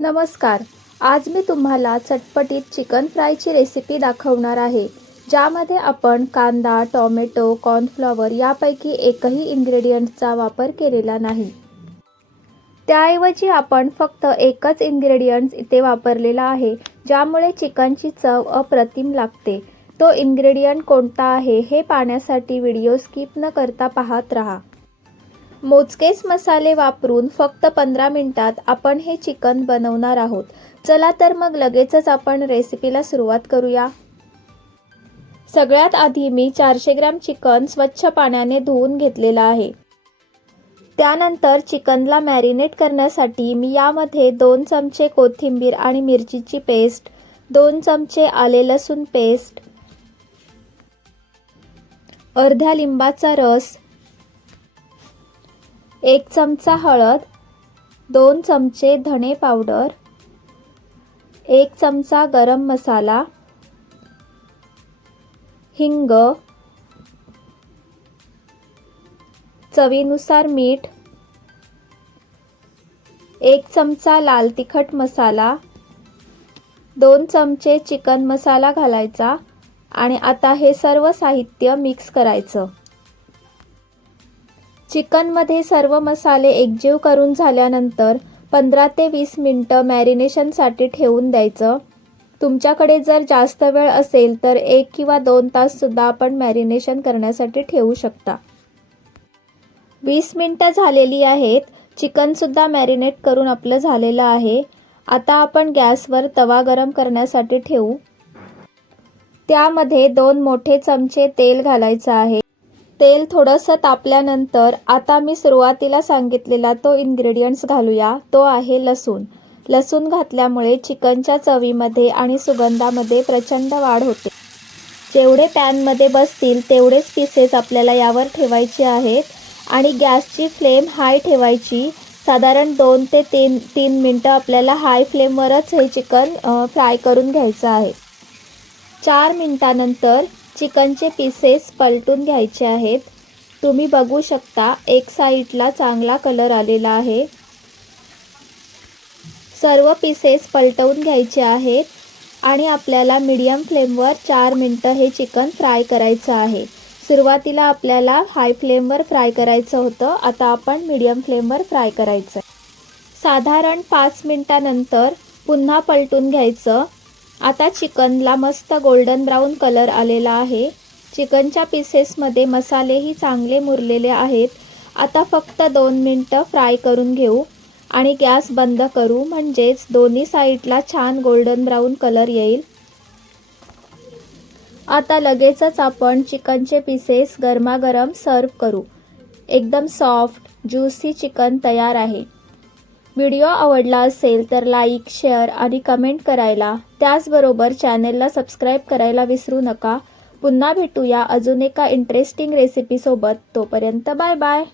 नमस्कार. आज मी तुम्हाला चटपटीत चिकन फ्रायची रेसिपी दाखवणार आहे, ज्यामध्ये आपण कांदा, टोमॅटो, कॉर्नफ्लॉवर यापैकी एकही इन्ग्रेडियंटचा वापर केलेला नाही. त्याऐवजी आपण फक्त एकच इन्ग्रेडियंट्स इथे वापरलेला आहे, ज्यामुळे चिकनची चव अप्रतिम लागते. तो इन्ग्रेडियंट कोणता आहे हे पाहण्यासाठी व्हिडिओ स्किप न करता पाहत राहा. मोजकेच मसाले वापरून फक्त 15 मिनिटात आपण हे चिकन बनवणार आहोत. चला तर मग लगेचच आपण रेसिपीला सुरुवात करूया. सगळ्यात आधी मी 400 ग्रॅम चिकन स्वच्छ पाण्याने धुवून घेतलेला आहे. त्यानंतर चिकनला मॅरिनेट करण्यासाठी मी यामध्ये 2 चमचे कोथिंबीर आणि मिरचीची पेस्ट, 2 चमचे आले लसूण पेस्ट, अर्ध्या लिंबाचा रस, 1 चमचा हळद, 2 चमचे धणे पावडर, 1 चमचा गरम मसाला, हिंग, चवीनुसार मीठ, 1 चमचा लाल तिखट मसाला, 2 चमचे चिकन मसाला घालायचा आणि आता हे सर्व साहित्य मिक्स करायचं. चिकनमध्ये सर्व मसाले एकजीव करून झाल्यानंतर 15 ते 20 मिनिटं मॅरिनेशनसाठी ठेवून द्यायचं. तुमच्याकडे जर जास्त वेळ असेल तर 1 किंवा 2 ताससुद्धा आपण मॅरिनेशन करण्यासाठी ठेवू शकता. 20 मिनिटं झालेली आहेत. चिकनसुद्धा मॅरिनेट करून आपलं झालेलं आहे. आता आपण गॅसवर तवा गरम करण्यासाठी ठेवू. त्यामध्ये 2 मोठे चमचे तेल घालायचं आहे. तेल थोडंसं तापल्यानंतर आता मी सुरुवातीला सांगितलेला तो इन्ग्रेडियंट्स घालूया. तो आहे लसूण. लसूण घातल्यामुळे चिकनच्या चवीमध्ये आणि सुगंधामध्ये प्रचंड वाढ होते. जेवढे पॅनमध्ये बसतील तेवढेच पीसेस आपल्याला यावर ठेवायचे आहेत आणि गॅसची फ्लेम हाय ठेवायची. साधारण 2 ते 3 मिनटं आपल्याला हाय फ्लेमवरच हे चिकन फ्राय करून घ्यायचं आहे. 4 मिनिटानंतर चिकनचे पीसेस पलटून घ्यायचे आहेत. तुम्ही बघू शकता एक साईडला चांगला कलर आलेला आहे. सर्व पीसेस पलटवून घ्यायचे आहेत आणि आपल्याला मीडियम फ्लेमवर 4 मिनिटं हे चिकन फ्राय करायचं आहे. सुरुवातीला आपल्याला हाय फ्लेमवर फ्राय करायचं होतं, आता आपण मीडियम फ्लेमवर फ्राय करायचं. साधारण 5 मिनिटानंतर पुन्हा पलटून घ्यायचं. आता चिकनला मस्त गोल्डन ब्राऊन कलर आलेला आहे. चिकनच्या पीसेसमध्ये मसालेही चांगले मुरलेले आहेत. आता फक्त 2 मिनिटं फ्राय करून घेऊ आणि गॅस बंद करू, म्हणजेच दोन्ही साईडला छान गोल्डन ब्राऊन कलर येईल. आता लगेचच आपण चिकनचे पीसेस गरमागरम सर्व करू. एकदम सॉफ्ट ज्युसी चिकन तयार आहे. व्हिडिओ आवडला असेल तर लाईक, शेअर आणि कमेंट करायला, त्याचबरोबर चॅनेलला सबस्क्राईब करायला विसरू नका. पुन्हा भेटूया अजून एका इंटरेस्टिंग रेसिपीसोबत. तोपर्यंत बाय बाय.